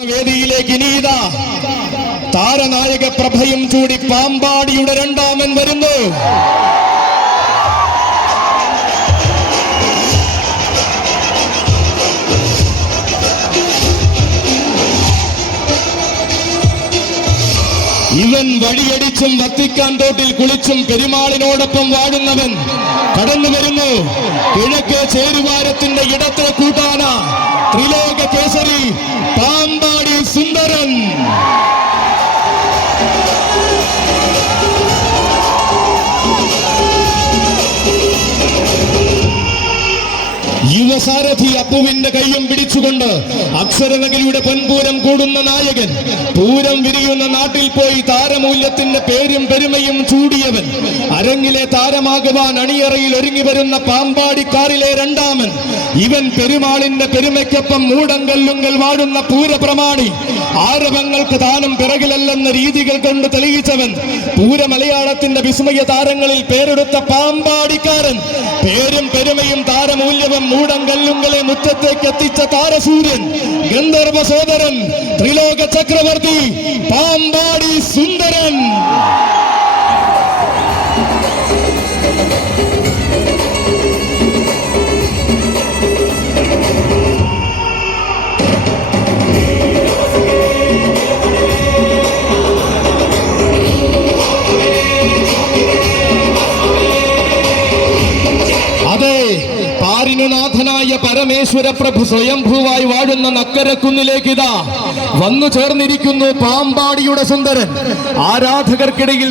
വേദിയിലേക്ക് ഇനിയിതാ താരനായക പ്രഭയും ചൂടി പാമ്പാടിയുടെ രണ്ടാമൻ വരുന്നു. ഇവൻ വഴിയടിച്ചും വത്തിക്കാൻ തോട്ടിൽ കുളിച്ചും പെരുമാളിനോടൊപ്പം വാഴുന്നവൻ കടന്നു വരുന്നു. കിഴക്കേ ചേരുവാരത്തിന്റെ ഇടത്തെ കൂട്ടാന ത്രിലോക കേസരി പാമ്പാടി സുന്ദരൻ. യുവസാരഥി അപ്പുവിന്റെ കയ്യും പിടിച്ചുകൊണ്ട് അക്ഷരനഗരിയുടെ പൊൻപൂരം കൂടുന്ന നായകൻ, പൂരം വിരിയുന്ന നാട്ടിൽ പോയി താരമൂല്യത്തിന്റെ പേരും പെരുമയും ചൂടിയവൻ, അരങ്ങിലെ താരമാകുവാൻ അണിയറയിൽ ഒരുങ്ങി വരുന്ന പാമ്പാടിക്കാരിലെ രണ്ടാമൻ, ഇവൻ പെരുമാളിന്റെ പെരുമയ്ക്കൊപ്പം മൂടങ്കല്ലുങ്കൽ വാഴുന്ന പൂരപ്രമാണി, ആരവങ്ങൾക്ക് താനും പിറകിലല്ലെന്ന രീതികൾ കൊണ്ട് തെളിയിച്ചവൻ, പൂരമലയാളത്തിന്റെ വിസ്മയ താരങ്ങളിൽ പേരെടുത്ത പാമ്പാടിക്കാരൻ, പേരും പെരുമയും താരമൂല്യവും മൂടങ്കല്ലുങ്ങളെ മുറ്റത്തേക്ക് എത്തിച്ച താരസൂര്യൻ, ഗന്ധർവ സോദരൻ, ത്രിലോക ചക്രവർത്തി പാമ്പാടി സുന്ദരൻ. പാരിനുനാഥനായ പരമേശ്വര പ്രഭു സ്വയംഭൂവായി വാഴുന്ന നക്കരക്കുന്നിലേക്ക് ഇതാ വന്നു ചേർന്നിരിക്കുന്നു പാമ്പാടിയുടെ സുന്ദരൻ. ആരാധകർക്കിടയിൽ